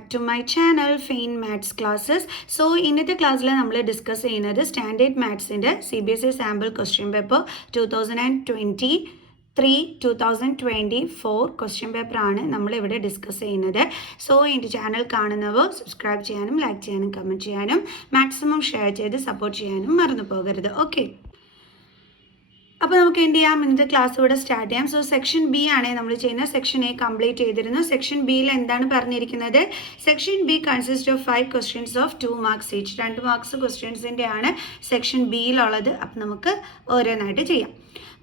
back to my channel Fain Maths Classes. So ഇന്നത്തെ ക്ലാസ്സിൽ നമ്മൾ ഡിസ്കസ് ചെയ്യുന്നത് സ്റ്റാൻഡേർഡ് മാത്സിൻ്റെ CBSE sample question paper 2023-2024 question പേപ്പറാണ് നമ്മളിവിടെ ഡിസ്കസ് ചെയ്യുന്നത്. സോ എൻ്റെ ചാനൽ കാണുന്നവർ സബ്സ്ക്രൈബ് ചെയ്യാനും ലൈക്ക് ചെയ്യാനും കമൻറ്റ് ചെയ്യാനും മാക്സിമം ഷെയർ ചെയ്ത് സപ്പോർട്ട് ചെയ്യാനും മറന്നു പോകരുത്. ഓക്കെ, അപ്പോൾ നമുക്ക് എന്ത് ചെയ്യാം, ഇന്നത്തെ ക്ലാസ് ഇവിടെ സ്റ്റാർട്ട് ചെയ്യാം. സോ സെക്ഷൻ ബി ആണ് നമ്മൾ ചെയ്യുന്നത്. സെക്ഷൻ എ കംപ്ലീറ്റ് ചെയ്തിരുന്നു. സെക്ഷൻ ബിയിൽ എന്താണ് പറഞ്ഞിരിക്കുന്നത്? Section B consist of 5 questions of 2 marks each. 2 marks ക്വസ്റ്റ്യൻസിൻ്റെ ആണ് സെക്ഷൻ ബിയിലുള്ളത്. അപ്പം നമുക്ക് ഓരോന്നായിട്ട് ചെയ്യാം.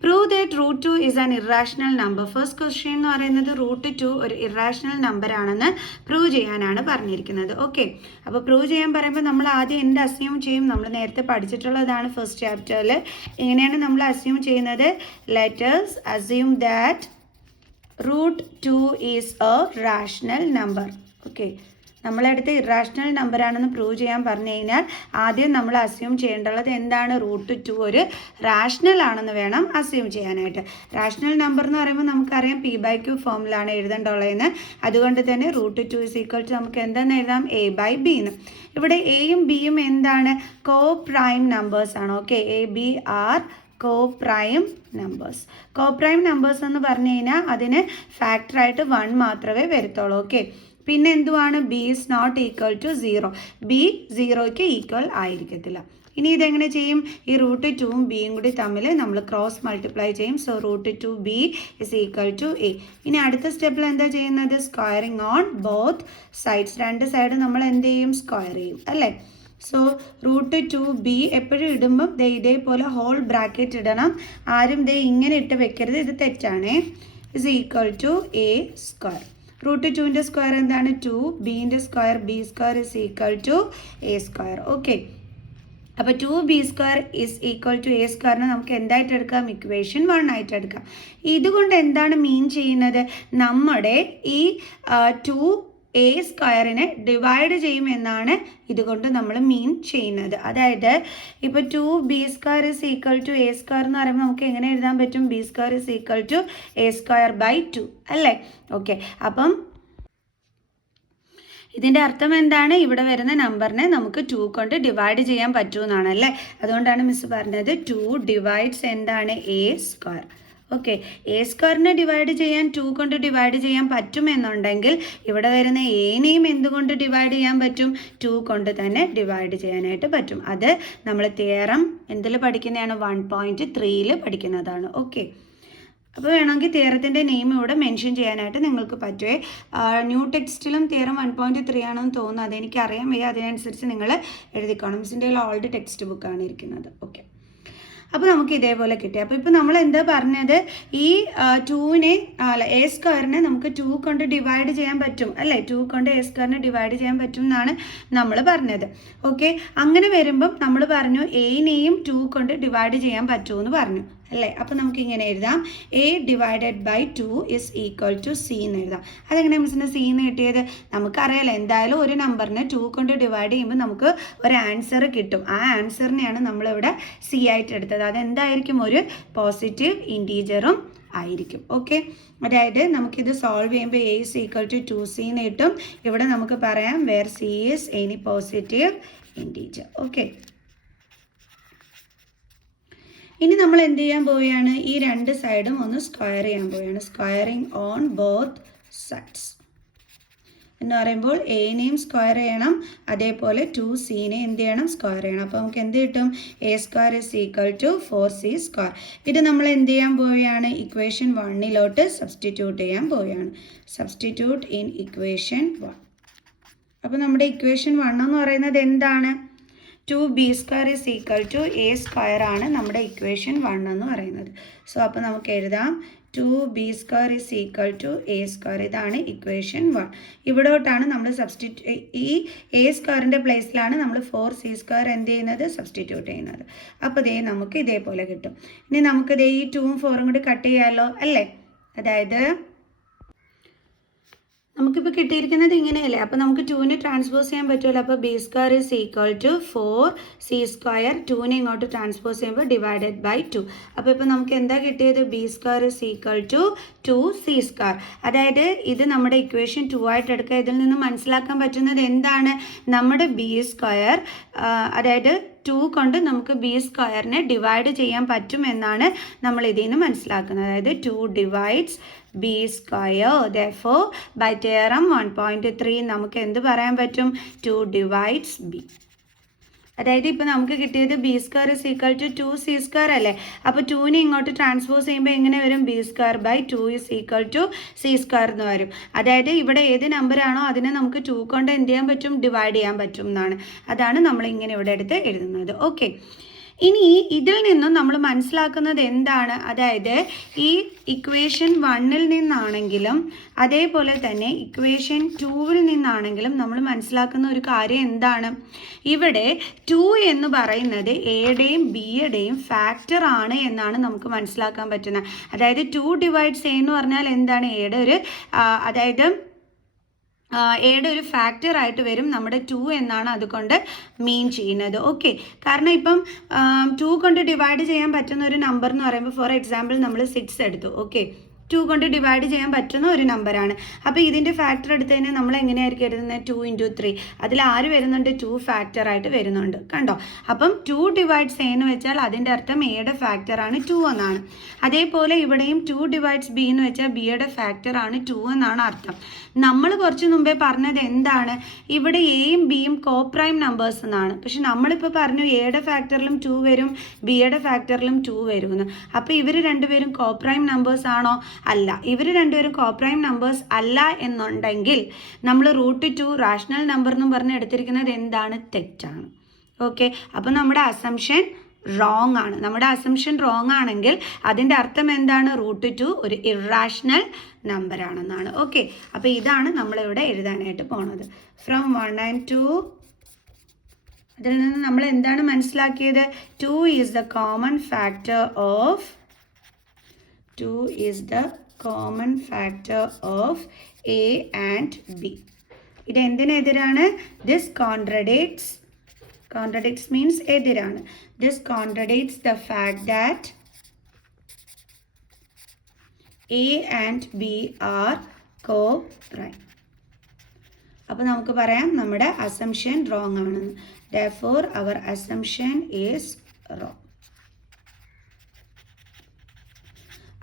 Prove that root 2 is an irrational number. First question എന്ന് പറയുന്നത് റൂട്ട് 2 ഒരു ഇറാഷണൽ നമ്പർ ആണെന്ന് പ്രൂവ് ചെയ്യാനാണ് പറഞ്ഞിരിക്കുന്നത്. ഓക്കെ, അപ്പോൾ പ്രൂവ് ചെയ്യാൻ പറയുമ്പോൾ നമ്മൾ ആദ്യം എന്ത് അസ്യൂം ചെയ്യും? നമ്മൾ നേരത്തെ പഠിച്ചിട്ടുള്ളതാണ് ഫസ്റ്റ് ചാപ്റ്ററിൽ. എങ്ങനെയാണ് നമ്മൾ അസ്യൂം ചെയ്യുന്നത്? Let's assume that root 2 is a rational number. Okay, നമ്മളടുത്ത് ഇറാഷണൽ നമ്പർ ആണെന്ന് പ്രൂവ് ചെയ്യാൻ പറഞ്ഞു കഴിഞ്ഞാൽ ആദ്യം നമ്മൾ അസ്യൂം ചെയ്യേണ്ടുള്ളത് എന്താണ്? റൂട്ട് 2 ഒരു റാഷണൽ ആണെന്ന് വേണം അസ്യൂം ചെയ്യാനായിട്ട്. റാഷണൽ നമ്പർ എന്ന് പറയുമ്പോൾ നമുക്കറിയാം P/Q ഫോമിലാണ് എഴുതേണ്ടുള്ളതെന്ന്. അതുകൊണ്ട് തന്നെ റൂട്ട് 2 ഈസ് ഈക്വൽ ടു നമുക്ക് എന്തെന്ന് എഴുതാം? A/B എന്ന്. ഇവിടെ എയും ബിയും എന്താണ്? കോ പ്രൈം നമ്പേഴ്സ് ആണ്. Okay, AB are coprime numbers. Coprime numbers എന്ന് പറഞ്ഞു കഴിഞ്ഞാൽ അതിന് ഫാക്ടറായിട്ട് 1 മാത്രമേ വരത്തുള്ളൂ. ഓക്കെ, പിന്നെ എന്തുവാണ്? B is not equal to 0. ബി 0ക്ക് ഈക്വൽ ആയിരിക്കത്തില്ല. ഇനി ഇതെങ്ങനെ ചെയ്യും? ഈ റൂട്ട് 2ഉം ബിയും കൂടി തമ്മിൽ നമ്മൾ ക്രോസ് മൾട്ടിപ്ലൈ ചെയ്യും. So root 2b is equal to a. ഇനി അടുത്ത സ്റ്റെപ്പിൽ എന്താ ചെയ്യുന്നത്? Squaring on both sides. രണ്ട് സൈഡ് നമ്മൾ എന്ത് ചെയ്യും? സ്ക്വയർ ചെയ്യും അല്ലേ? സോ റൂട്ട് 2b എപ്പോഴും ഇടുമ്പം ഇതേപോലെ ഹോൾ ബ്രാക്കറ്റ് ഇടണം. ആരും ഇങ്ങനെ ഇട്ട് വെക്കരുത്, ഇത് തെറ്റാണേ. Is equal to a square. Root 2ൻ്റെ സ്ക്വയർ എന്താണ്? 2. ബിൻ്റെ square b square is equal to a square. Okay, അപ്പോൾ 2b square is equal to a സ്ക്വയറിനെ നമുക്ക് എന്തായിട്ട് എടുക്കാം? ഇക്വേഷൻ 1 ആയിട്ട് എടുക്കാം. ഇതുകൊണ്ട് എന്താണ് മീൻ ചെയ്യുന്നത്? നമ്മുടെ ഈ 2a സ്ക്വയറിനെ ഡിവൈഡ് ചെയ്യുമെന്നാണ് ഇതുകൊണ്ട് നമ്മൾ മീൻ ചെയ്യുന്നത്. അതായത് ഇപ്പോൾ 2b square is equal to a square എന്ന് പറയുമ്പോൾ നമുക്ക് എങ്ങനെ എഴുതാൻ പറ്റും? b square is equal to a square by 2 അല്ലേ? ഓക്കെ, അപ്പം ഇതിൻ്റെ അർത്ഥം എന്താണ്? ഇവിടെ വരുന്ന നമ്പറിനെ നമുക്ക് 2 കൊണ്ട് ഡിവൈഡ് ചെയ്യാൻ പറ്റുമെന്നാണ് അല്ലേ? അതുകൊണ്ടാണ് മിസ് പറഞ്ഞത് 2 ഡിവൈഡ്സ് എന്താണ്? a square. ഓക്കെ, a സ്ക്വയറിനെ ഡിവൈഡ് ചെയ്യാൻ 2 കൊണ്ട് ഡിവൈഡ് ചെയ്യാൻ പറ്റുമെന്നുണ്ടെങ്കിൽ ഇവിടെ വരുന്ന എനെയും എന്തുകൊണ്ട് ഡിവൈഡ് ചെയ്യാൻ പറ്റും? 2 കൊണ്ട് തന്നെ ഡിവൈഡ് ചെയ്യാനായിട്ട് പറ്റും. അത് നമ്മൾ തിയറം എന്തിൽ പഠിക്കുന്നതാണ്? 1.3ൽ പഠിക്കുന്നതാണ്. ഓക്കെ, അപ്പോൾ വേണമെങ്കിൽ തിയറത്തിൻ്റെ നെയിം ഇവിടെ മെൻഷൻ ചെയ്യാനായിട്ട് നിങ്ങൾക്ക് പറ്റുമേ. ന്യൂ ടെക്സ്റ്റിലും തിയറം 1.3 ആണെന്ന് തോന്നുന്നു. അതെനിക്കറിയാം. അതിനനുസരിച്ച് നിങ്ങൾ എഴുതിക്കോണം. മിസ്സിൻ്റെ ഓൾഡ് ടെക്സ്റ്റ് ബുക്കാണ് ഇരിക്കുന്നത്. ഓക്കെ, അപ്പോൾ നമുക്ക് ഇതേപോലെ കിട്ടി. അപ്പോൾ ഇപ്പോൾ നമ്മൾ എന്താ പറഞ്ഞത്? ഈ 2നെ a സ്ക്വയറിനെ നമുക്ക് 2 കൊണ്ട് ഡിവൈഡ് ചെയ്യാൻ പറ്റും അല്ലേ? 2 കൊണ്ട് a സ്ക്വയറിനെ ഡിവൈഡ് ചെയ്യാൻ പറ്റും എന്നാണ് നമ്മൾ പറഞ്ഞത്. ഓക്കെ, അങ്ങനെ വരുമ്പം നമ്മൾ പറഞ്ഞു എനെയും 2 കൊണ്ട് ഡിവൈഡ് ചെയ്യാൻ പറ്റുമെന്ന് പറഞ്ഞു അല്ലേ? അപ്പോൾ നമുക്ക് ഇങ്ങനെ എഴുതാം, a divided by 2 is equal to c എന്ന് എഴുതാം. അതെങ്ങനെ മിസ്സിന് c എന്ന് കിട്ടിയത്? നമുക്കറിയാലോ, എന്തായാലും ഒരു നമ്പറിനെ 2 കൊണ്ട് ഡിവൈഡ് ചെയ്യുമ്പോൾ നമുക്ക് ഒരു ആൻസർ കിട്ടും. ആ ആൻസറിനെയാണ് നമ്മളിവിടെ c ആയിട്ട് എടുത്തത്. അതെന്തായിരിക്കും? ഒരു പോസിറ്റീവ് ഇൻറ്റീജറും ആയിരിക്കും. ഓക്കെ, അതായത് നമുക്കിത് സോൾവ് ചെയ്യുമ്പോൾ a is equal to 2c എന്ന് കിട്ടും. ഇവിടെ നമുക്ക് പറയാം where c is any positive integer. Okay, ഇനി നമ്മൾ എന്ത് ചെയ്യാൻ പോവുകയാണ്? ഈ രണ്ട് സൈഡും ഒന്ന് സ്ക്വയർ ചെയ്യാൻ പോവുകയാണ്. സ്ക്വയറിങ് ഓൺ ബോത്ത് സൈഡ്സ് എന്ന് പറയുമ്പോൾ എനെയും സ്ക്വയർ ചെയ്യണം, അതേപോലെ 2cനെ എന്ത് ചെയ്യണം? സ്ക്വയർ ചെയ്യണം. അപ്പോൾ നമുക്ക് എന്ത് കിട്ടും? a square is equal to 4c square. ഇത് നമ്മൾ എന്ത് ചെയ്യാൻ പോവുകയാണ്? ഇക്വേഷൻ 1ലോട്ട് സബ്സ്റ്റിറ്റ്യൂട്ട് ചെയ്യാൻ പോവുകയാണ്. Substitute in equation 1. അപ്പോൾ നമ്മുടെ ഇക്വേഷൻ 1 എന്ന് പറയുന്നത് എന്താണ്? 2b square is equal to a square ആണ് നമ്മുടെ ഇക്വേഷൻ 1 എന്ന് പറയുന്നത്. സോ അപ്പോൾ നമുക്ക് എഴുതാം 2b square is equal to a square. ഇതാണ് ഇക്വേഷൻ 1. ഇവിടോട്ടാണ് നമ്മൾ ഈ a സ്ക്വയറിൻ്റെ പ്ലേസിലാണ് നമ്മൾ 4c സ്ക്വയർ എന്ത് ചെയ്യുന്നത്? സബ്സ്റ്റിറ്റ്യൂട്ട് ചെയ്യുന്നത്. അപ്പോൾ നമുക്ക് ഇതേപോലെ കിട്ടും. ഇനി നമുക്ക് ഈ 2ഉം 4ഉം കൂടി കട്ട് ചെയ്യാമല്ലോ അല്ലേ? അതായത് നമുക്കിപ്പോൾ കിട്ടിയിരിക്കുന്നത് ഇങ്ങനെയല്ലേ, അപ്പോൾ നമുക്ക് 2നെ ട്രാൻസ്പോസ് ചെയ്യാൻ പറ്റുമല്ലോ. അപ്പോൾ B square is equal to 4c². 2നെ ഇങ്ങോട്ട് ട്രാൻസ്പോസ് ചെയ്യുമ്പോൾ ഡിവൈഡഡ് ബൈ 2. അപ്പോൾ ഇപ്പോൾ നമുക്ക് എന്താ കിട്ടിയത്? B square is equal to 2c². അതായത് ഇത് നമ്മുടെ ഇക്വേഷൻ 2 ആയിട്ട് എടുക്കുക. ഇതിൽ നിന്ന് മനസ്സിലാക്കാൻ പറ്റുന്നത് എന്താണ്? നമ്മുടെ ബി സ്ക്വയർ അതായത് 2 കൊണ്ട് നമുക്ക് ബി സ്ക്വയറിനെ ഡിവൈഡ് ചെയ്യാൻ പറ്റുമെന്നാണ് നമ്മൾ ഇതിൽ നിന്ന് മനസ്സിലാക്കുന്നത്. അതായത് 2 divides B square. therefore by theorem 1.3 നമുക്ക് എന്ത് പറയാൻ പറ്റും? 2 ഡിവൈഡ്സ് ബി. അതായത് ഇപ്പോൾ നമുക്ക് കിട്ടിയത് B square is equal to 2c² അല്ലേ. അപ്പോൾ 2നെ ഇങ്ങോട്ട് ട്രാൻസ്പോസ് ചെയ്യുമ്പോൾ എങ്ങനെ വരും? B square by 2 is equal to c² എന്ന് വരും. അതായത് ഇവിടെ ഏത് നമ്പറാണോ അതിനെ നമുക്ക് 2 കൊണ്ട് എന്ത് ചെയ്യാൻ പറ്റും? ഡിവൈഡ് ചെയ്യാൻ പറ്റും എന്നാണ്. അതാണ് നമ്മൾ ഇങ്ങനെ ഇവിടെ എടുത്ത് എഴുതുന്നത്. ഓക്കെ, ഇനി ഇതിൽ നിന്നും നമ്മൾ മനസ്സിലാക്കുന്നത് എന്താണ്? അതായത് ഈ ഇക്വേഷൻ 1ൽ നിന്നാണെങ്കിലും അതേപോലെ തന്നെ ഇക്വേഷൻ 2ൽ നിന്നാണെങ്കിലും നമ്മൾ മനസ്സിലാക്കുന്ന ഒരു കാര്യം എന്താണ്? ഇവിടെ 2 എന്ന് പറയുന്നത് എയുടെയും ബിയുടെയും ഫാക്ടർ ആണ് എന്നാണ് നമുക്ക് മനസ്സിലാക്കാൻ പറ്റുന്നത്. അതായത് 2 ഡിവൈഡ്സ് എ എന്ന് പറഞ്ഞാൽ എന്താണ്? എയുടെ ഒരു അതായത് എയുടെ ഒരു ഫാക്ടർ ആയിട്ട് വരും നമ്മുടെ 2 എന്നാണ് അതുകൊണ്ട് മീൻ ചെയ്യുന്നത്. ഓക്കെ, കാരണം ഇപ്പം 2 കൊണ്ട് ഡിവൈഡ് ചെയ്യാൻ പറ്റുന്ന ഒരു നമ്പർ എന്ന് പറയുമ്പോൾ ഫോർ എക്സാമ്പിൾ നമ്മൾ 6 എടുത്തു. ഓക്കെ, 2 കൊണ്ട് ഡിവൈഡ് ചെയ്യാൻ പറ്റുന്ന ഒരു നമ്പറാണ്. അപ്പോൾ ഇതിൻ്റെ ഫാക്ടർ എടുത്ത് കഴിഞ്ഞാൽ നമ്മൾ എങ്ങനെയായിരിക്കും എഴുതുന്നത്? 2 × 3. അതിൽ ആര് വരുന്നുണ്ട്? 2 ഫാക്ടറായിട്ട് വരുന്നുണ്ട്. കണ്ടോ? അപ്പം 2 ഡിവൈഡ്സ് എ എന്ന് വെച്ചാൽ അതിൻ്റെ അർത്ഥം എയുടെ ഫാക്ടറാണ് 2 എന്നാണ്. അതേപോലെ ഇവിടെയും 2 ഡിവൈഡ്സ് ബി എന്ന് വെച്ചാൽ ബിയുടെ ഫാക്ടറാണ് 2 എന്നാണ് അർത്ഥം. നമ്മൾ കുറച്ച് മുമ്പേ പറഞ്ഞത് എന്താണ്? ഇവിടെ എയും ബിയും കോപ്രൈം നമ്പേഴ്സ് എന്നാണ്. പക്ഷെ നമ്മളിപ്പോൾ പറഞ്ഞു എയുടെ ഫാക്ടറിലും 2 വരും, ബിയുടെ ഫാക്ടറിലും 2 വരുമെന്ന്. അപ്പോൾ ഇവർ രണ്ടുപേരും കോപ്രൈം നമ്പേഴ്സ് ആണോ? അല്ല. ഇവർ രണ്ടുപേരും കോപ്രൈം നമ്പേഴ്സ് അല്ല എന്നുണ്ടെങ്കിൽ നമ്മൾ √2 റാഷണൽ നമ്പർ എന്നും പറഞ്ഞ് എടുത്തിരിക്കുന്നത് എന്താണ്? തെറ്റാണ്. ഓക്കെ, അപ്പോൾ നമ്മുടെ അസംഷൻ റോങ് ആണ്. നമ്മുടെ അസംഷൻ റോങ് ആണെങ്കിൽ അതിൻ്റെ അർത്ഥം എന്താണ്? √2 ഒരു ഇറാഷണൽ നമ്പർ ആണെന്നാണ്. ഓക്കെ, അപ്പോൾ ഇതാണ് നമ്മളിവിടെ എഴുതാനായിട്ട് പോണത്. ഫ്രം 1 and 2 അതിൽ നിന്ന് നമ്മൾ എന്താണ് മനസ്സിലാക്കിയത്? 2 is the common factor of A and B. ഇത് എന്തിനെതിരാണ്? ദിസ് contradicts means എതിരാണ്. This contradicts the fact that A and B are co-prime. അപ്പോൾ നമുക്ക് പറയാം നമ്മുടെ അസംഷൻ റോങ് ആണെന്ന്. therefore our assumption is wrong.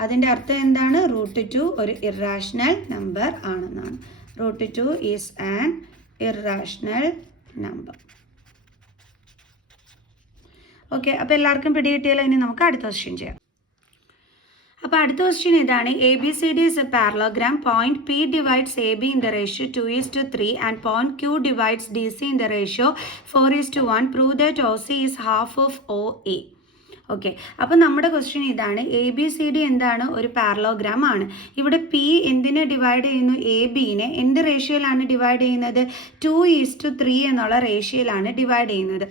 അതിൻ്റെ അർത്ഥം എന്താണ്? √2 ഒരു ഇറാഷണൽ നമ്പർ ആണെന്നാണ്. √2 is an irrational number. Okay, അപ്പോൾ എല്ലാവർക്കും പിടികിട്ടിയാലോ? ഇനി നമുക്ക് അടുത്ത ക്വസ്റ്റ്യൻ ചെയ്യാം. അപ്പോൾ അടുത്ത ക്വസ്റ്റ്യൻ ഇതാണ്. ABCD is a parallelogram. Point P divides AB in the ratio 2:3 and point Q divides DC in the ratio 4:1. Prove that OC is half of OA. Okay, അപ്പോൾ നമ്മുടെ ക്വസ്റ്റ്യൻ ഇതാണ്. ABCD എന്താണ്? ഒരു parallelogram ആണ്. ഇവിടെ P എന്തിനെ divide ചെയ്യുന്നു? ABനെ എന്ത് റേഷ്യോയിലാണ് ഡിവൈഡ് ചെയ്യുന്നത്? 2:3 എന്നുള്ള റേഷ്യോയിലാണ് ഡിവൈഡ് ചെയ്യുന്നത്.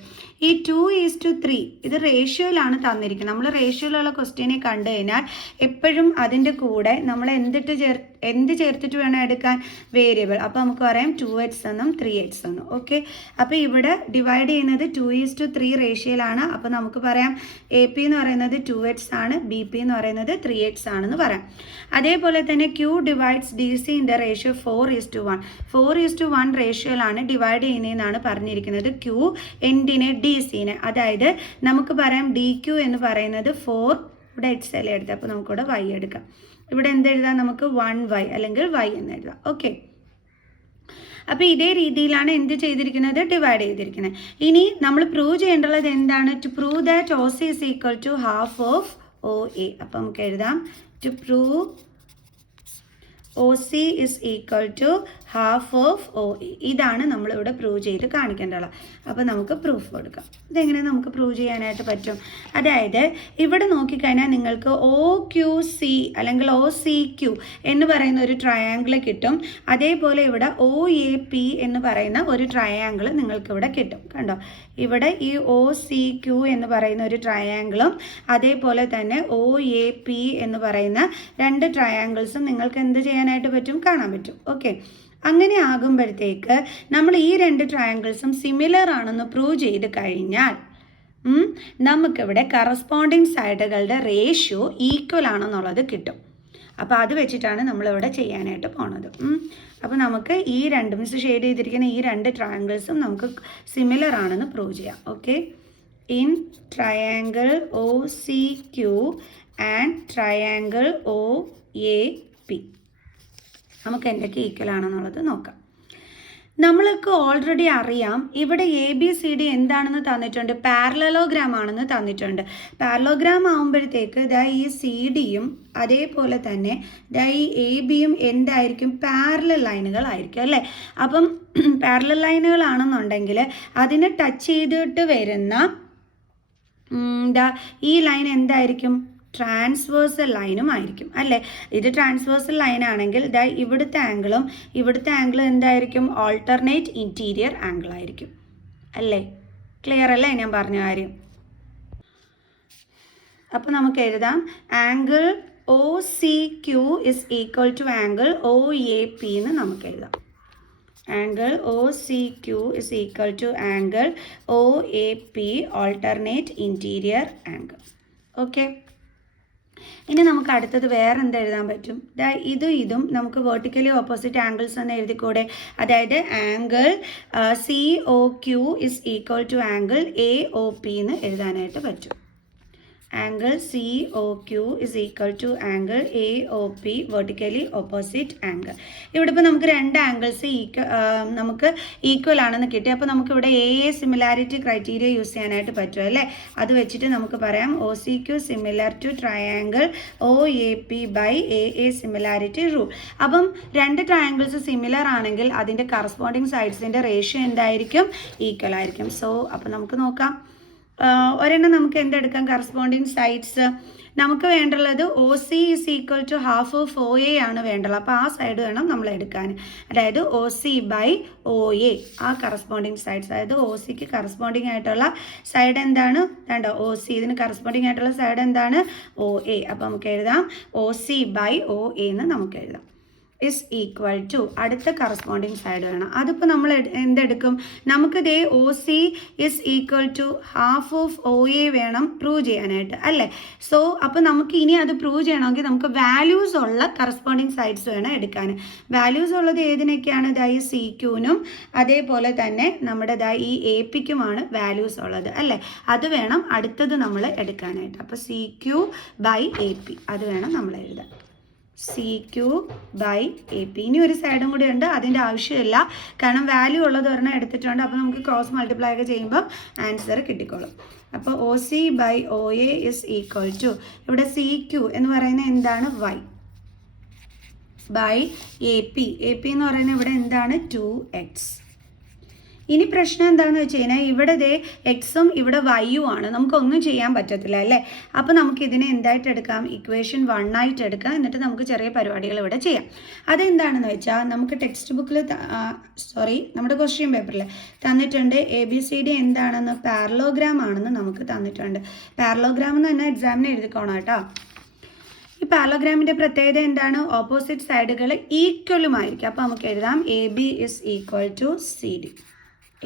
ഈ 2:3 ഇത് റേഷ്യോയിലാണ് തന്നിരിക്കുന്നത്. നമ്മൾ റേഷ്യോയിലുള്ള ക്വസ്റ്റ്യനെ കണ്ടു കഴിഞ്ഞാൽ എപ്പോഴും അതിൻ്റെ കൂടെ നമ്മൾ എന്ത് ചേർത്തിട്ട് വേണം എടുക്കാൻ? വേരിയബിൾ. അപ്പോൾ നമുക്ക് പറയാം 2x എന്നും 3x എന്നും. ഓക്കെ, അപ്പോൾ ഇവിടെ ഡിവൈഡ് ചെയ്യുന്നത് 2:3 റേഷ്യോയിലാണ്. അപ്പോൾ നമുക്ക് പറയാം AP എന്ന് പറയുന്നത് 2x ആണ്, BP എന്ന് പറയുന്നത് 3x ആണെന്ന് പറയാം. അതേപോലെ തന്നെ Q divides DC in the ratio 4:1. 4:1 റേഷ്യോയിലാണ് ഡിവൈഡ് ചെയ്യുന്നതെന്നാണ് പറഞ്ഞിരിക്കുന്നത്. Q എന്തിനെ? DCനെ. അതായത് നമുക്ക് പറയാം DQ എന്ന് പറയുന്നത് 4, ഇവിടെ x അല്ലേ എടുത്തത്, അപ്പോൾ നമുക്കിവിടെ y എടുക്കാം. ഇവിടെ എന്തെഴുതാം? നമുക്ക് 1y അല്ലെങ്കിൽ y എന്ന് എഴുതാം. ഓക്കെ, അപ്പോൾ ഇതേ രീതിയിലാണ് എന്ത് ചെയ്തിരിക്കുന്നത്? ഡിവൈഡ് ചെയ്തിരിക്കുന്നത്. ഇനി നമ്മൾ പ്രൂവ് ചെയ്യേണ്ടത് എന്താണ്? To prove that OC is equal to half of OA. അപ്പോൾ നമുക്ക് എഴുതാം to prove OC is equal to half of OA. ഇതാണ് നമ്മളിവിടെ പ്രൂവ് ചെയ്ത് കാണിക്കേണ്ടത്. അപ്പോൾ നമുക്ക് പ്രൂഫ് കൊടുക്കാം. ഇതെങ്ങനെ നമുക്ക് പ്രൂവ് ചെയ്യാനായിട്ട് പറ്റും? അതായത് ഇവിടെ നോക്കിക്കഴിഞ്ഞാൽ നിങ്ങൾക്ക് OQC അല്ലെങ്കിൽ OCQ എന്ന് പറയുന്ന ഒരു ട്രയാങ്കിൾ കിട്ടും. അതേപോലെ ഇവിടെ OAP എന്ന് പറയുന്ന ഒരു ട്രയാങ്കിൾ നിങ്ങൾക്കിവിടെ കിട്ടും. കണ്ടോ, ഇവിടെ ഈ OCQ എന്ന് പറയുന്ന ഒരു ട്രയാങ്കിളും അതേപോലെ തന്നെ OAP എന്ന് പറയുന്ന രണ്ട് ട്രയാങ്കിൾസും നിങ്ങൾക്ക് എന്ത് ചെയ്യാനായിട്ട് പറ്റും? കാണാൻ പറ്റും. ഓക്കെ, അങ്ങനെ ആകുമ്പോഴത്തേക്ക് നമ്മൾ ഈ രണ്ട് ട്രയാങ്കിൾസും സിമിലർ ആണെന്ന് പ്രൂവ് ചെയ്ത് കഴിഞ്ഞാൽ നമുക്കിവിടെ കറസ്പോണ്ടിങ് സൈഡുകളുടെ റേഷ്യോ ഈക്വൽ ആണെന്നുള്ളത് കിട്ടും. അപ്പോൾ അത് വെച്ചിട്ടാണ് നമ്മളിവിടെ ചെയ്യാനായിട്ട് പോണത്. അപ്പോൾ നമുക്ക് ഈ രണ്ട് ഷെയ്ഡ് ചെയ്തിരിക്കുന്ന ഈ രണ്ട് ട്രയാങ്കിൾസും നമുക്ക് സിമിലർ ആണെന്ന് പ്രൂവ് ചെയ്യാം. Okay, in triangle OCQ and triangle OAP നമുക്ക് എന്തൊക്കെ ഈക്വൽ ആണെന്നുള്ളത് നോക്കാം. നമ്മൾക്ക് ഓൾറെഡി അറിയാം ഇവിടെ ABCD എന്താണെന്ന് തന്നിട്ടുണ്ട്, പാരലലോഗ്രാം ആണെന്ന് തന്നിട്ടുണ്ട്. പാരലോഗ്രാം ആകുമ്പോഴത്തേക്ക് ഈ CD-യും അതേപോലെ തന്നെ ഈ AB-യും എന്തായിരിക്കും? പാരലൽ ലൈനുകളായിരിക്കും അല്ലേ? അപ്പം പാരലൽ ലൈനുകളാണെന്നുണ്ടെങ്കിൽ അതിനെ ടച്ച് ചെയ്തിട്ട് വരുന്ന ഈ ലൈൻ എന്തായിരിക്കും? ട്രാൻസ്വേഴ്സൽ ലൈനും ആയിരിക്കും അല്ലേ? ഇത് ട്രാൻസ്വേഴ്സൽ ലൈൻ ആണെങ്കിൽ ഇവിടുത്തെ ആംഗിളും എന്തായിരിക്കും? ഓൾട്ടർനേറ്റ് ഇൻറ്റീരിയർ ആംഗിൾ ആയിരിക്കും അല്ലേ? ക്ലിയർ അല്ലേ ഞാൻ പറഞ്ഞ കാര്യം? അപ്പോൾ നമുക്ക് എഴുതാം angle OCQ is equal to angle OAP എന്ന് നമുക്ക് എഴുതാം. Angle OCQ is equal to angle OAP alternate interior angle. Okay, ഇനി നമുക്ക് അടുത്തത് വേറെ എന്ത് എഴുതാൻ പറ്റും? ഇതും നമുക്ക് വെർട്ടിക്കലി ഓപ്പോസിറ്റ് ആംഗിൾസ് എന്ന് എഴുതിക്കൂടെ? അതായത് angle COQ is equal to angle AOP എന്ന് എഴുതാനായിട്ട് പറ്റും. Angle COQ is equal to angle AOP vertically opposite angle. ഇവിടെ ഇപ്പോൾ നമുക്ക് രണ്ട് ആംഗിൾസ് നമുക്ക് ഈക്വൽ ആണെന്ന് കിട്ടി. അപ്പോൾ നമുക്കിവിടെ AA സിമിലാരിറ്റി ക്രൈറ്റീരിയ യൂസ് ചെയ്യാനായിട്ട് പറ്റും അല്ലേ? അത് വെച്ചിട്ട് നമുക്ക് പറയാം OCQ similar to triangle OAP by AA similarity rule. അപ്പം രണ്ട് ട്രയാങ്കിൾസ് സിമിലർ ആണെങ്കിൽ അതിൻ്റെ കറസ്പോണ്ടിങ് സൈഡ്സിൻ്റെ റേഷ്യോ എന്തായിരിക്കും? ഈക്വൽ ആയിരിക്കും. സോ അപ്പോൾ നമുക്ക് നോക്കാം. ഒരെണ്ണം നമുക്ക് എന്തെടുക്കാം? കറസ്പോണ്ടിങ് സൈഡ്സ് നമുക്ക് വേണ്ടുള്ളത് OC is equal to half of OA ആണ് വേണ്ടത്. അപ്പോൾ ആ സൈഡ് വേണം നമ്മൾ എടുക്കാൻ. അതായത് OC ബൈ OA ആ കറസ്പോണ്ടിങ് സൈഡ്സ്, അതായത് OCക്ക് കറസ്പോണ്ടിങ് ആയിട്ടുള്ള സൈഡ് എന്താണ്? വേണ്ട OC, ഇതിന് കറസ്പോണ്ടിങ് ആയിട്ടുള്ള സൈഡ് എന്താണ്? OA. അപ്പോൾ നമുക്ക് എഴുതാം OC ബൈ OA എന്ന് നമുക്ക് എഴുതാം. ഇസ് ഈക്വൽ ടു അടുത്ത കറസ്പോണ്ടിങ് സൈഡ് വേണം. അതിപ്പോൾ നമ്മൾ എന്തെടുക്കും? നമുക്ക് OC is equal to half of OA വേണം പ്രൂവ് ചെയ്യാനായിട്ട് അല്ലേ? സോ അപ്പോൾ നമുക്ക് ഇനി അത് പ്രൂവ് ചെയ്യണമെങ്കിൽ നമുക്ക് വാല്യൂസ് ഉള്ള കറസ്പോണ്ടിങ് സൈഡ്സ് വേണം എടുക്കാൻ. വാല്യൂസ് ഉള്ളത് ഏതിനൊക്കെയാണ്? ഈ CQനും അതേപോലെ തന്നെ നമ്മുടെ ഈ APക്കുമാണ് വാല്യൂസ് ഉള്ളത് അല്ലേ? അത് വേണം അടുത്തത് നമ്മൾ എടുക്കാനായിട്ട്. അപ്പോൾ CQ ബൈ AP അത് വേണം നമ്മൾ എഴുതാൻ. CQ by AP. ഇനി ഒരു സൈഡും കൂടി ഉണ്ട്, അതിൻ്റെ ആവശ്യമില്ല, കാരണം വാല്യൂ ഉള്ളത് ഒരെണ്ണം എടുത്തിട്ടുണ്ട്. അപ്പോൾ നമുക്ക് ക്രോസ് മൾട്ടിപ്ലൈ ഒക്കെ ചെയ്യുമ്പോൾ ആൻസർ കിട്ടിക്കോളും. അപ്പോൾ OC by OA is equal to ഇവിടെ CQ എന്ന് പറയുന്നത് എന്താണ്? Y by AP. AP എന്ന് പറയുന്നത് ഇവിടെ എന്താണ്? 2x. ഇനി പ്രശ്നം എന്താണെന്ന് വെച്ച് കഴിഞ്ഞാൽ ഇവിടെ എക്സും ഇവിടെ വൈയും ആണ്, നമുക്കൊന്നും ചെയ്യാൻ പറ്റത്തില്ല അല്ലേ? അപ്പോൾ നമുക്കിതിനെ എന്തായിട്ട് എടുക്കാം? ഇക്വേഷൻ 1 ആയിട്ട് എടുക്കാം. എന്നിട്ട് നമുക്ക് ചെറിയ പരിപാടികൾ ഇവിടെ ചെയ്യാം. അതെന്താണെന്ന് വെച്ചാൽ നമുക്ക് ടെക്സ്റ്റ് ബുക്കിൽ നമ്മുടെ ക്വസ്റ്റ്യൻ പേപ്പറിൽ തന്നിട്ടുണ്ട് ABCD എന്താണെന്ന്, പാരലോഗ്രാം ആണെന്ന് നമുക്ക് തന്നിട്ടുണ്ട്. പാരലോഗ്രാം എന്ന് തന്നെ എക്സാമിന് എഴുതിക്കോണം കേട്ടോ. ഈ പാരലോഗ്രാമിൻ്റെ പ്രത്യേകത എന്താണ്? ഓപ്പോസിറ്റ് സൈഡുകൾ ഈക്വലുമായിരിക്കും. അപ്പോൾ നമുക്ക് എഴുതാം AB is equal to CD.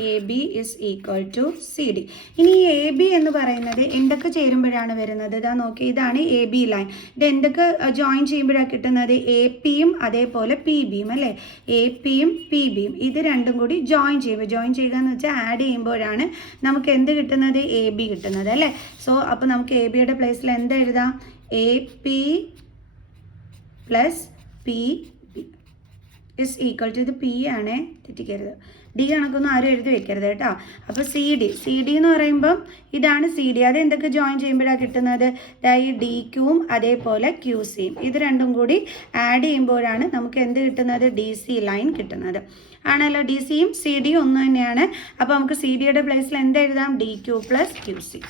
AB is equal to CD. ഇനി ഈ AB എന്ന് പറയുന്നത് എന്തൊക്കെ ചേരുമ്പോഴാണ് വരുന്നത്? ഇതാ നോക്കി, ഇതാണ് AB ലൈൻ. ഇത് എന്തൊക്കെ ജോയിൻ ചെയ്യുമ്പോഴാണ് കിട്ടുന്നത്? APയും അതേപോലെ PBയും അല്ലേ? APയും PBയും ഇത് രണ്ടും കൂടി ജോയിൻ ചെയ്യുക എന്ന് വെച്ചാൽ ആഡ് ചെയ്യുമ്പോഴാണ് നമുക്ക് എന്ത് കിട്ടുന്നത്? AB കിട്ടുന്നത് അല്ലേ? സോ അപ്പോൾ നമുക്ക് ABയുടെ പ്ലേസിൽ എന്ത് എഴുതാം? AP plus PB. Is equal to ഇത് പി ആണേ, തെറ്റിക്കരുത്, ഡി കണക്കൊന്നും ആരും എഴുതി വെക്കരുത് കേട്ടോ. അപ്പോൾ സി ഡി എന്ന് പറയുമ്പം ഇതാണ് സി ഡി. അത് എന്തൊക്കെ ജോയിൻ ചെയ്യുമ്പോഴാണ് കിട്ടുന്നത്? ഈ ഡി ക്യൂവും അതേപോലെ ക്യൂ സിയും ഇത് രണ്ടും കൂടി ആഡ് ചെയ്യുമ്പോഴാണ് നമുക്ക് എന്ത് കിട്ടുന്നത്? ഡി സി ലൈൻ കിട്ടുന്നത് ആണല്ലോ. ഡി സിയും സി ഡിയും ഒന്ന് തന്നെയാണ്. അപ്പോൾ നമുക്ക് സി ഡിയുടെ പ്ലേസിൽ എന്ത് എഴുതാം? D Q plus Q C.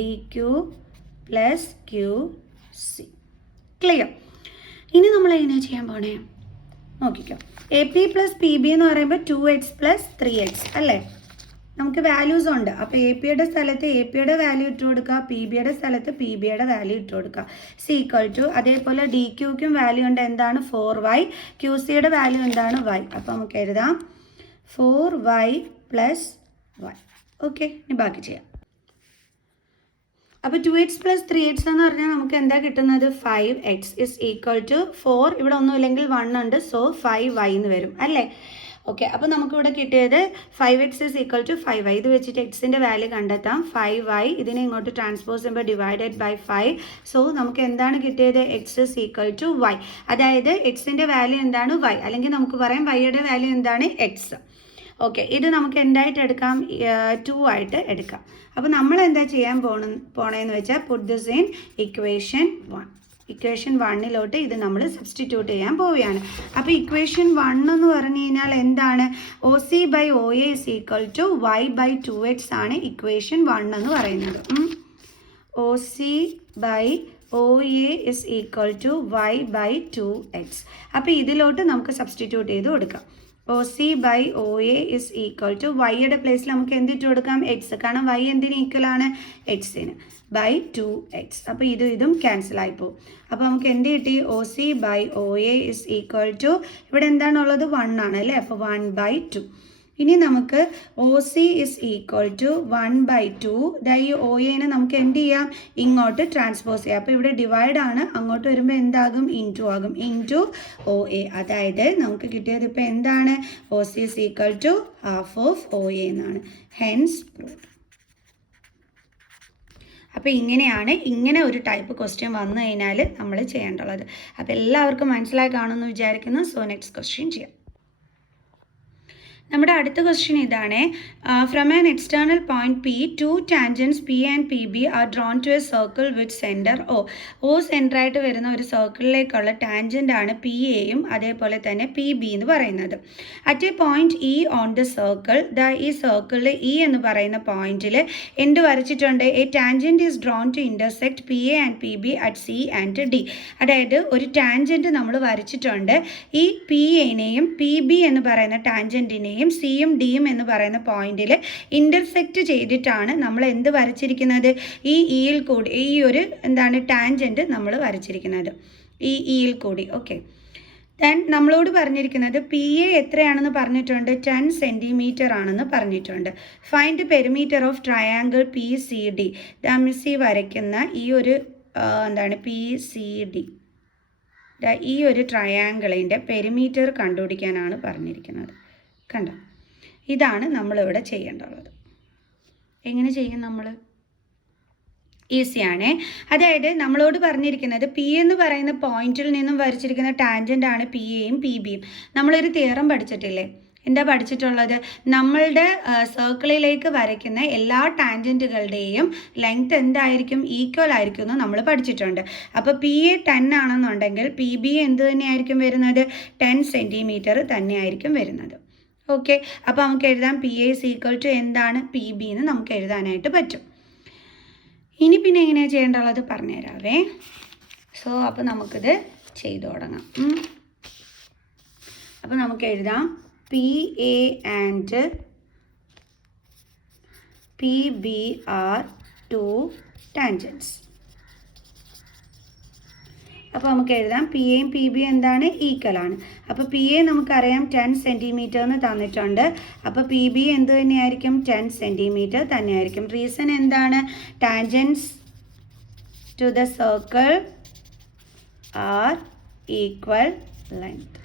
D Q plus Q C. Clear? ഇനി നമ്മൾ എങ്ങനെയാണ് ചെയ്യാൻ പോണേ? നോക്കിക്കോ. A P plus P B എന്ന് പറയുമ്പോൾ 2x പ്ലസ് 3x അല്ലേ? നമുക്ക് വാല്യൂസ് ഉണ്ട്. അപ്പോൾ എ പിയുടെ സ്ഥലത്ത് എ പിയുടെ വാല്യൂ ഇട്ട് കൊടുക്കുക, പി ബിയുടെ സ്ഥലത്ത് പി ബിയുടെ വാല്യൂ ഇട്ട് കൊടുക്കുക. സി ഈക്വൽ ടു അതേപോലെ ഡി ക്യൂക്കും വാല്യൂ ഉണ്ട്, എന്താണ്? 4y. ക്യൂ സിയുടെ വാല്യൂ എന്താണ്? y. അപ്പോൾ നമുക്ക് എഴുതാം 4y പ്ലസ് y. ഓക്കെ, ഇനി ബാക്കി ചെയ്യാം. അപ്പോൾ 2x പ്ലസ് 3x എന്ന് പറഞ്ഞാൽ നമുക്ക് എന്താ കിട്ടുന്നത്? 5x is equal to 4. ഇവിടെ ഒന്നുമില്ലെങ്കിൽ 1 ഉണ്ട്, സോ 5y എന്ന് വരും അല്ലേ? ഓക്കെ, അപ്പോൾ നമുക്കിവിടെ കിട്ടിയത് 5x is equal to 5y. ഇത് വെച്ചിട്ട് എക്സിൻ്റെ വാല്യൂ കണ്ടെത്താം. 5y ഇതിനെ ഇങ്ങോട്ട് ട്രാൻസ്പോസ് ചെയ്യുമ്പോൾ ഡിവൈഡഡ് ബൈ 5. സോ നമുക്ക് എന്താണ് കിട്ടിയത്? X is equal to y. അതായത് എക്സിൻ്റെ വാല്യൂ എന്താണ്? y. അല്ലെങ്കിൽ നമുക്ക് പറയാം വൈയുടെ വാല്യൂ എന്താണ്? എക്സ്. ഓക്കെ, ഇത് നമുക്ക് എന്തായിട്ട് എടുക്കാം? 2 ആയിട്ട് എടുക്കാം. അപ്പോൾ നമ്മൾ എന്താ ചെയ്യാൻ പോണേന്ന് വെച്ചാൽ puttu this in equation 1. Equation 1 ഇത് നമ്മൾ സബ്സ്റ്റിറ്റ്യൂട്ട് ചെയ്യാൻ പോവുകയാണ്. അപ്പോൾ ഇക്വേഷൻ 1 എന്ന് പറഞ്ഞു കഴിഞ്ഞാൽ എന്താണ്? O C by O A is equal to y by 2x ആണ് ഇക്വേഷൻ 1 എന്ന് പറയുന്നത്. O C by O A is equal to y by 2x. അപ്പോൾ ഇതിലോട്ട് നമുക്ക് സബ്സ്റ്റിറ്റ്യൂട്ട് ചെയ്ത് കൊടുക്കാം. O C by O A is equal to വൈയുടെ പ്ലേസിൽ നമുക്ക് എന്തിട്ട് കൊടുക്കാം? എക്സ്. കാരണം വൈ എന്തിന് ഈക്വൽ ആണ്? എക്സിന്. By 2x. അപ്പോൾ ഇതും ക്യാൻസൽ ആയിപ്പോവും. അപ്പോൾ നമുക്ക് എന്ത് കിട്ടി? O C by O A is equal to ഇവിടെ എന്താണുള്ളത്? 1 ആണ് അല്ലേ? അപ്പോൾ 1 ബൈ 2. ഇനി നമുക്ക് O C is equal to 1 by 2. ഈ ഒ എനെ നമുക്ക് എന്ത് ചെയ്യാം? ഇങ്ങോട്ട് ട്രാൻസ്പോസ് ചെയ്യാം. അപ്പോൾ ഇവിടെ ഡിവൈഡ് ആണ്, അങ്ങോട്ട് വരുമ്പോൾ എന്താകും? ഇൻറ്റു ആകും. Into O A. അതായത് നമുക്ക് കിട്ടിയത് ഇപ്പോൾ എന്താണ്? O C is equal to half of O A എന്നാണ്. Hence proved. അപ്പോൾ ഇങ്ങനെ ഒരു ടൈപ്പ് ക്വസ്റ്റ്യൻ വന്നു കഴിഞ്ഞാൽ നമ്മൾ ചെയ്യേണ്ടുള്ളത്. അപ്പോൾ എല്ലാവർക്കും മനസ്സിലായി കാണുമെന്ന് വിചാരിക്കുന്നു. സോ നെക്സ്റ്റ് ക്വസ്റ്റ്യൻ ചെയ്യാം. നമ്മുടെ അടുത്ത ക്വസ്റ്റ്യൻ ഇതാണ്. From an external point P 2 tangents P and P B are drawn to a circle with centre O സെൻറ്ററായിട്ട് വരുന്ന ഒരു സർക്കിളിലേക്കുള്ള ടാൻജൻ്റ് ആണ് പി എയും അതേപോലെ തന്നെ പി ബി എന്ന് പറയുന്നത്. At a point E on the circle, ഈ സർക്കിളിൽ ഇ എന്ന് പറയുന്ന പോയിന്റിൽ എന്ത് വരച്ചിട്ടുണ്ട്? A tangent is drawn to intersect P A and P B at C and D. അതായത് ഒരു ടാൻജൻറ്റ് നമ്മൾ വരച്ചിട്ടുണ്ട്. ഈ പി എനെയും പി ബി എന്ന് പറയുന്ന ടാൻജൻറ്റിനെയും സിയും ഡിയും എന്ന് പറയുന്ന പോയിന്റിൽ ഇന്റർസെക്റ്റ് ചെയ്തിട്ടാണ് നമ്മൾ എന്ത് വരച്ചിരിക്കുന്നത്? ഈ ഇയിൽ കൂടി ഈ ഒരു എന്താണ് ടാൻജൻറ്റ് നമ്മൾ വരച്ചിരിക്കുന്നത്. ഈ ഇയിൽ കൂടി. ഓക്കെ, ദെൻ നമ്മളോട് പറഞ്ഞിരിക്കുന്നത് പി എ എത്രയാണെന്ന് പറഞ്ഞിട്ടുണ്ട്? 10 സെൻറ്റിമീറ്റർ ആണെന്ന് പറഞ്ഞിട്ടുണ്ട്. Find perimeter of triangle P C D. C വരയ്ക്കുന്ന ഈ ഒരു എന്താണ് പി സി ഡി, ഈ ഒരു ട്രയാങ്കിളിൻ്റെ പെരിമീറ്റർ കണ്ടുപിടിക്കാനാണ് പറഞ്ഞിരിക്കുന്നത്. കണ്ടോ? ഇതാണ് നമ്മളിവിടെ ചെയ്യേണ്ടുള്ളത്. എങ്ങനെ ചെയ്യും നമ്മൾ? ഈസിയാണ്. അതായത് നമ്മളോട് പറഞ്ഞിരിക്കുന്നത് പി എന്ന് പറയുന്ന പോയിന്റിൽ നിന്നും വരച്ചിരിക്കുന്ന ടാൻജൻ്റ് ആണ് പി എയും പി ബിയും. നമ്മളൊരു തിയറം പഠിച്ചിട്ടില്ലേ? എന്താ പഠിച്ചിട്ടുള്ളത്? നമ്മളുടെ സർക്കിളിലേക്ക് വരയ്ക്കുന്ന എല്ലാ ടാൻജൻറ്റുകളുടെയും ലെങ്ത് എന്തായിരിക്കും? ഈക്വൽ ആയിരിക്കും എന്ന് നമ്മൾ പഠിച്ചിട്ടുണ്ട്. അപ്പോൾ പി എ 10 ആണെന്നുണ്ടെങ്കിൽ പി ബി എന്ത് തന്നെയായിരിക്കും വരുന്നത്? 10 സെൻറ്റിമീറ്റർ തന്നെയായിരിക്കും വരുന്നത്. ഓക്കെ, അപ്പോൾ നമുക്ക് എഴുതാം P A is equal to എന്താണ്? പി ബി എന്ന് നമുക്ക് എഴുതാനായിട്ട് പറ്റും. ഇനി പിന്നെ എങ്ങനെയാണ് ചെയ്യേണ്ടുള്ളത് പറഞ്ഞുതരാവേ. സോ അപ്പോൾ നമുക്കിത് ചെയ്തു തുടങ്ങാം. അപ്പോൾ നമുക്ക് എഴുതാം P A and P B are 2 tangents. അപ്പോൾ നമുക്ക് എഴുതാം പി എയും പി ബി എന്താണ്? ഈക്വൽ ആണ്. അപ്പോൾ പി എ നമുക്കറിയാം 10 സെൻറ്റിമീറ്റർ എന്ന് തന്നിട്ടുണ്ട്. അപ്പോൾ പി ബി എന്ത് തന്നെയായിരിക്കും? 10 സെൻറ്റിമീറ്റർ തന്നെയായിരിക്കും. റീസൺ എന്താണ്? Tangents to the circle are equal length.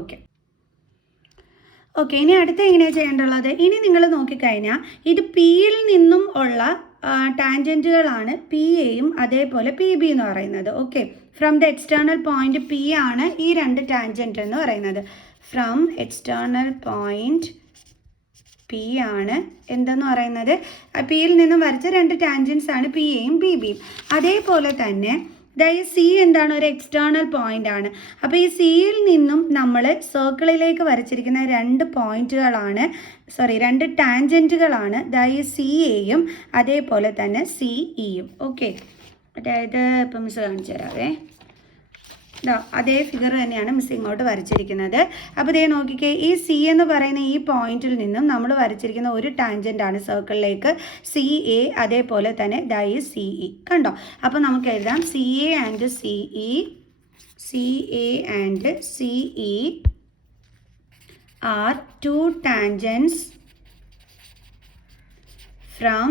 Okay, okay, ഇനി അടുത്ത എങ്ങനെയാണ് ചെയ്യേണ്ടുള്ളത്? ഇനി നിങ്ങൾ നോക്കിക്കഴിഞ്ഞാൽ ഇത് പിയിൽ നിന്നും ഉള്ള ടാൻജൻറ്റുകളാണ് പി എയും അതേപോലെ പി ബി എന്ന് പറയുന്നത്. Okay, from the external point P ആണ് ഈ രണ്ട് ടാൻജൻറ്റ് എന്ന് പറയുന്നത്. ഫ്രം എക്സ്റ്റേണൽ പോയിന്റ് പി ആണ് എന്തെന്ന് പറയുന്നത്, പിയിൽ നിന്നും വരച്ച രണ്ട് ടാൻജൻസ് ആണ് പി എയും പി ബിയും. അതേപോലെ തന്നെ അതായത് സി എന്താണ്, ഒരു എക്സ്റ്റേണൽ പോയിന്റ് ആണ്. അപ്പോൾ ഈ സിയിൽ നിന്നും നമ്മൾ സർക്കിളിലേക്ക് വരച്ചിരിക്കുന്ന രണ്ട് പോയിന്റുകളാണ്, രണ്ട് ടാൻജൻറ്റുകളാണ് അതായത് സി എയും അതേപോലെ തന്നെ സി ഇയും. ഓക്കെ, അതായത് ഇപ്പം മിസ് കാണിച്ചു തരാവേ. അതേ ഫിഗർ തന്നെയാണ് മിസ് ഇങ്ങോട്ട് വരച്ചിരിക്കുന്നത്. അപ്പോൾ ഇതേ നോക്കിക്കേ, ഈ സി എന്ന് പറയുന്ന ഈ പോയിന്റിൽ നിന്നും നമ്മൾ വരച്ചിരിക്കുന്ന ഒരു ടാൻജൻ്റ് ആണ് സർക്കിളിലേക്ക് സി എ, അതേപോലെ തന്നെ ദായി സി ഇ. കണ്ടോ? അപ്പോൾ നമുക്ക് എഴുതാം C A and C E, C A and C E are two tangents from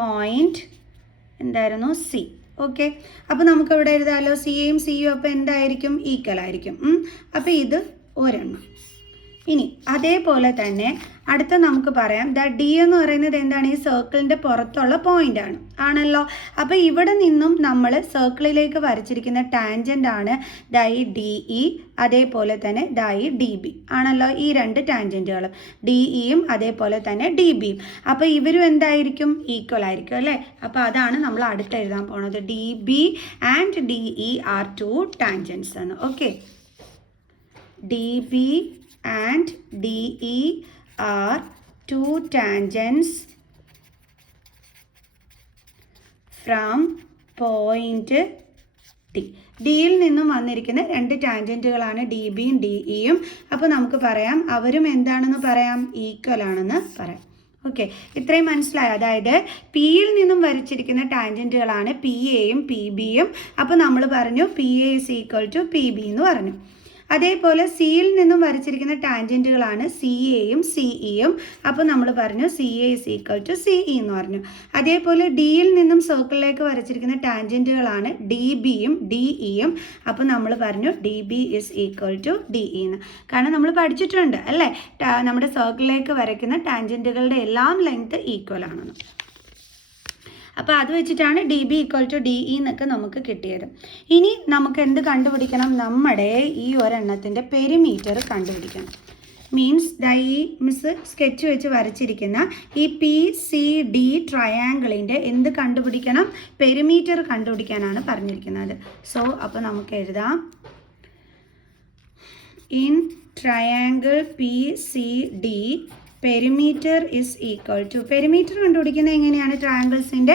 point എന്തായിരുന്നു സി. ഓക്കെ, അപ്പോൾ നമുക്കിവിടെ എഴുതാമല്ലോ സി എയും സി യും അപ്പോൾ എന്തായിരിക്കും, ഈക്വൽ ആയിരിക്കും. അപ്പോൾ ഇത് ഒരെണ്ണം. ഇനി അതേപോലെ തന്നെ അടുത്ത നമുക്ക് പറയാം ഡി എന്ന് പറയുന്നത് എന്താണ്, ഈ സർക്കിളിൻ്റെ പുറത്തുള്ള പോയിന്റ് ആണ് ആണല്ലോ. അപ്പോൾ ഇവിടെ നിന്നും നമ്മൾ സർക്കിളിലേക്ക് വരച്ചിരിക്കുന്ന ടാൻജൻ്റ് ആണ് ദൈ ഡി ഇ, അതേപോലെ തന്നെ ദൈ ഡി ബി ആണല്ലോ. ഈ രണ്ട് ടാൻജൻറ്റുകളും ഡി ഇയും അതേപോലെ തന്നെ ഡി ബിയും. അപ്പോൾ ഇവരും എന്തായിരിക്കും, ഈക്വൽ ആയിരിക്കും അല്ലേ. അപ്പോൾ അതാണ് നമ്മൾ അടുത്ത് എഴുതാൻ പോണത്. D B and D E are two tangents എന്ന്. Okay, D B and DE are two tangents from point D. ഡിയിൽ നിന്നും വന്നിരിക്കുന്ന രണ്ട് ടാൻജൻറ്റുകളാണ് ഡി ബിയും ഡി ഇയും. അപ്പോൾ നമുക്ക് പറയാം അവരും എന്താണെന്ന് പറയാം, ഈക്വൽ ആണെന്ന് പറയാം. ഓക്കെ, ഇത്രയും മനസ്സിലായി. അതായത് പിയിൽ നിന്നും വരച്ചിരിക്കുന്ന ടാൻജൻറ്റുകളാണ് പി എയും പി ബിയും. അപ്പോൾ നമ്മൾ പറഞ്ഞു P A is equal to P B എന്ന് പറഞ്ഞു. അതേപോലെ സിയിൽ നിന്നും വരച്ചിരിക്കുന്ന ടാൻജൻറ്റുകളാണ് സി എയും സി ഇയും. അപ്പോൾ നമ്മൾ പറഞ്ഞു C A is equal to C E എന്ന് പറഞ്ഞു. അതേപോലെ ഡിയിൽ നിന്നും സർക്കിളിലേക്ക് വരച്ചിരിക്കുന്ന ടാൻജൻറ്റുകളാണ് ഡി ബിയും ഡി ഇയും. അപ്പോൾ നമ്മൾ പറഞ്ഞു D B is equal to D E എന്ന്. കാരണം നമ്മൾ പഠിച്ചിട്ടുണ്ട് അല്ലേ, നമ്മുടെ സർക്കിളിലേക്ക് വരയ്ക്കുന്ന ടാൻജൻറ്റുകളുടെ എല്ലാം ലെങ്ത് ഈക്വൽ ആണെന്ന്. അപ്പോൾ അത് വെച്ചിട്ടാണ് D B equal to D E എന്നൊക്കെ നമുക്ക് കിട്ടിയത്. ഇനി നമുക്ക് എന്ത് കണ്ടുപിടിക്കണം, നമ്മുടെ ഈ ഒരെണ്ണത്തിൻ്റെ പെരിമീറ്റർ കണ്ടുപിടിക്കണം. മീൻസ് ഈ മിസ് സ്കെച്ച് വെച്ച് വരച്ചിരിക്കുന്ന ഈ പി സി ഡി ട്രയാങ്കിളിൻ്റെ എന്ത് കണ്ടുപിടിക്കണം, പെരിമീറ്റർ കണ്ടുപിടിക്കാനാണ് പറഞ്ഞിരിക്കുന്നത്. സോ അപ്പോൾ നമുക്ക് എഴുതാം in triangle P C D perimeter is equal to, perimeter കണ്ടുപിടിക്കുന്നത് എങ്ങനെയാണ്, ട്രയാങ്കിൾസിൻ്റെ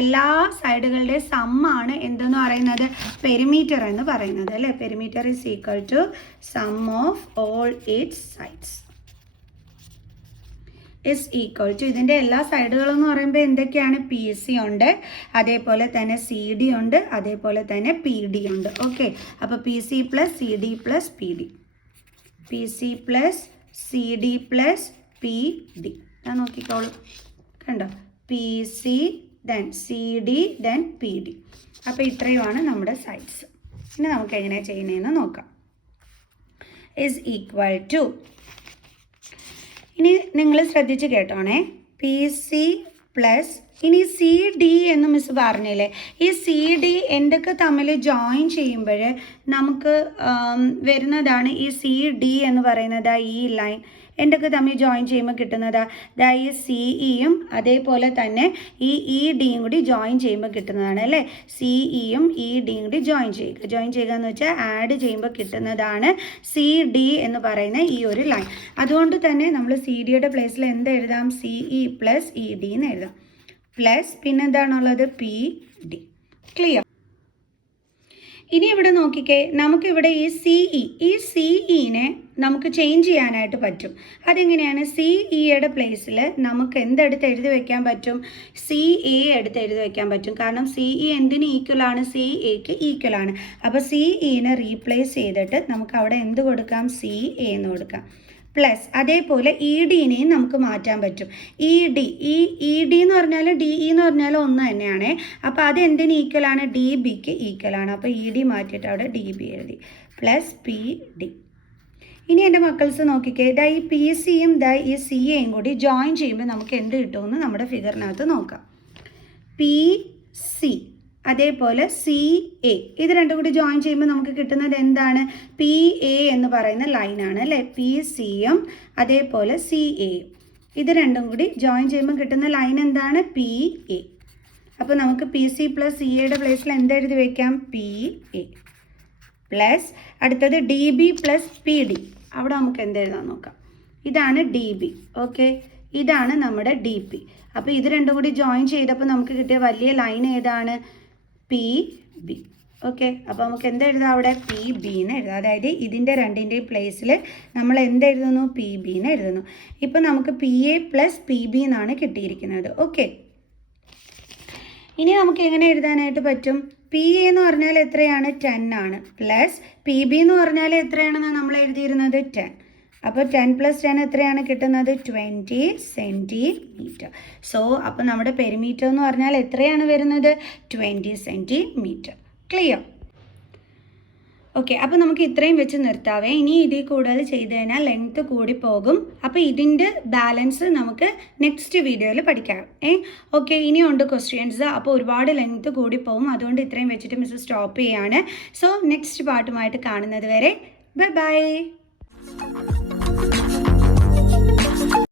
എല്ലാ സൈഡുകളുടെ സമ്മാണ് എന്തെന്ന് പറയുന്നത്, പെരിമീറ്റർ എന്ന് പറയുന്നത് അല്ലേ. Perimeter is equal to sum of all its sides is equal to, ഇതിൻ്റെ എല്ലാ സൈഡുകളെന്ന് പറയുമ്പോൾ എന്തൊക്കെയാണ്, പി സി ഉണ്ട്, അതേപോലെ തന്നെ സി ഡി ഉണ്ട്, അതേപോലെ തന്നെ പി ഡി ഉണ്ട്. ഓക്കെ, അപ്പോൾ P C plus C D plus P D, P C plus C D plus P D. ഞാൻ നോക്കിക്കോളൂ, കണ്ടോ, P C then C D then P D. അപ്പോൾ ഇത്രയുമാണ് നമ്മുടെ സൈഡ്സ്. ഇനി നമുക്ക് എങ്ങനെയാണ് ചെയ്യുന്നതെന്ന് നോക്കാം. ഇസ് ഈക്വൽ ടു, ഇനി നിങ്ങൾ ശ്രദ്ധിച്ച് കേട്ടോണേ, പി സി പ്ലസ്, ഇനി സി ഡി എന്ന് മിസ് പറഞ്ഞില്ലേ, ഈ സി ഡി എന്തൊക്കെ തമ്മിൽ ജോയിൻ ചെയ്യുമ്പോൾ നമുക്ക് വരുന്നതാണ് ഈ സി ഡി എന്ന് പറയുന്നത്. ഈ ലൈൻ എന്തൊക്കെ തമ്മിൽ ജോയിൻ ചെയ്യുമ്പോൾ കിട്ടുന്നതാ, ഈ സി ഇയും അതേപോലെ തന്നെ ഈ ഇ ഡിയും കൂടി ജോയിൻ ചെയ്യുമ്പോൾ കിട്ടുന്നതാണ് അല്ലേ. സി ഇയും ഇ ഡിയും കൂടി ജോയിൻ ചെയ്യുക എന്ന് വെച്ചാൽ ആഡ് ചെയ്യുമ്പോൾ കിട്ടുന്നതാണ് സി ഡി എന്ന് പറയുന്ന ഈ ഒരു ലൈൻ. അതുകൊണ്ട് തന്നെ നമ്മൾ സി ഡിയുടെ പ്ലേസിൽ എന്ത് എഴുതാം, C E plus E D എന്ന് എഴുതാം. പ്ലസ് പിന്നെ എന്താണുള്ളത്, പി ഡി. ക്ലിയർ? ഇനി ഇവിടെ നോക്കിക്കേ, നമുക്കിവിടെ ഈ സി ഇനെ നമുക്ക് ചേഞ്ച് ചെയ്യാനായിട്ട് പറ്റും. അതെങ്ങനെയാണ്, സി ഇയുടെ പ്ലേസിൽ നമുക്ക് എന്തെടുത്ത് എഴുതി വയ്ക്കാൻ പറ്റും, സി എ എടുത്ത് എഴുതി വയ്ക്കാൻ പറ്റും. കാരണം സി ഇ എന്തിന് ഈക്വലാണ്, സി എക്ക് ഈക്വലാണ്. അപ്പോൾ സി ഇനെ റീപ്ലേസ് ചെയ്തിട്ട് നമുക്ക് അവിടെ എന്ത് കൊടുക്കാം, സി എ എന്ന് കൊടുക്കാം. പ്ലസ് അതേപോലെ ഇ ഡിനെയും നമുക്ക് മാറ്റാൻ പറ്റും. ഇ ഡി എന്ന് പറഞ്ഞാൽ ഡി ഇ എന്ന് പറഞ്ഞാൽ ഒന്ന് തന്നെയാണ്. അപ്പോൾ അത് എന്തിന് ഈക്വലാണ്, ഡി ബിക്ക് ഈക്വലാണ്. അപ്പോൾ ഇ ഡി മാറ്റിയിട്ട് അവിടെ ഡി ബി എഴുതി, പ്ലസ് പി ഡി. ഇനി എൻ്റെ മക്കൾസ് നോക്കിക്കേ, ഇതാ ഈ പി സിയും ഇതാ ഈ സി എയും കൂടി ജോയിൻ ചെയ്യുമ്പോൾ നമുക്ക് എന്ത് കിട്ടുമെന്ന് നമ്മുടെ ഫിഗറിനകത്ത് നോക്കാം. പി സി അതേപോലെ സി എ, ഇത് രണ്ടും കൂടി ജോയിൻ ചെയ്യുമ്പോൾ നമുക്ക് കിട്ടുന്നത് എന്താണ്? പി എ എന്ന് പറയുന്ന ലൈനാണ് അല്ലേ. പി സിയും അതേപോലെ സി എയും ഇത് രണ്ടും കൂടി ജോയിൻ ചെയ്യുമ്പോൾ കിട്ടുന്ന ലൈൻ എന്താണ്? P A. അപ്പോൾ നമുക്ക് പി സി പ്ലസ് സി എയുടെ പ്ലേസിൽ എന്തെഴുതി വയ്ക്കാം? പി എ പ്ലസ് അടുത്തത് D B plus P D. അവിടെ നമുക്ക് എന്തെഴുതാൻ നോക്കാം. ഇതാണ് ഡി ബി. ഓക്കെ, ഇതാണ് നമ്മുടെ ഡി പി. അപ്പോൾ ഇത് രണ്ടും കൂടി ജോയിൻ ചെയ്തപ്പോൾ നമുക്ക് കിട്ടിയ വലിയ ലൈൻ ഏതാണ്? P B. ഓക്കെ, അപ്പോൾ നമുക്ക് എന്തെഴുതാം അവിടെ? പി ബി എന്ന് എഴുതാം. അതായത് ഇതിൻ്റെ രണ്ടിൻ്റെയും പ്ലേസിൽ നമ്മൾ എന്തെഴുതുന്നു? പി ബി എന്ന് എഴുതുന്നു. ഇപ്പം നമുക്ക് P A plus P B എന്നാണ് കിട്ടിയിരിക്കുന്നത്. ഓക്കെ, ഇനി നമുക്ക് എങ്ങനെ എഴുതാനായിട്ട് പറ്റും? പി എ എന്ന് പറഞ്ഞാൽ എത്രയാണ്? 10 ആണ്. പ്ലസ് പി ബി എന്ന് പറഞ്ഞാൽ എത്രയാണെന്ന് നമ്മൾ എഴുതിയിരുന്നത്? 10. അപ്പോൾ 10 + 10 എത്രയാണ് കിട്ടുന്നത്? 20 സെൻറ്റിമീറ്റർ. സോ അപ്പോൾ നമ്മുടെ പെരിമീറ്റർ എന്ന് പറഞ്ഞാൽ എത്രയാണ് വരുന്നത്? 20 സെൻറ്റിമീറ്റർ. ക്ലിയർ? ഓക്കെ, അപ്പോൾ നമുക്ക് ഇത്രയും വെച്ച് നിർത്താവേ. ഇനി ഇതിൽ കൂടുതൽ ചെയ്ത് കഴിഞ്ഞാൽ ലെങ്ത്ത് കൂടി പോകും. അപ്പോൾ ഇതിൻ്റെ ബാലൻസ് നമുക്ക് നെക്സ്റ്റ് വീഡിയോയിൽ പഠിക്കാം. ഓക്കെ, ഇനിയുണ്ട് ക്വസ്റ്റ്യൻസ്. അപ്പോൾ ഒരുപാട് ലെങ്ത്ത് കൂടി പോകും. അതുകൊണ്ട് ഇത്രയും വെച്ചിട്ട് മിസ് സ്റ്റോപ്പ് ചെയ്യാണ്. സോ നെക്സ്റ്റ് പാർട്ടുമായിട്ട് കാണുന്നത് വരെ ബൈ ബൈ.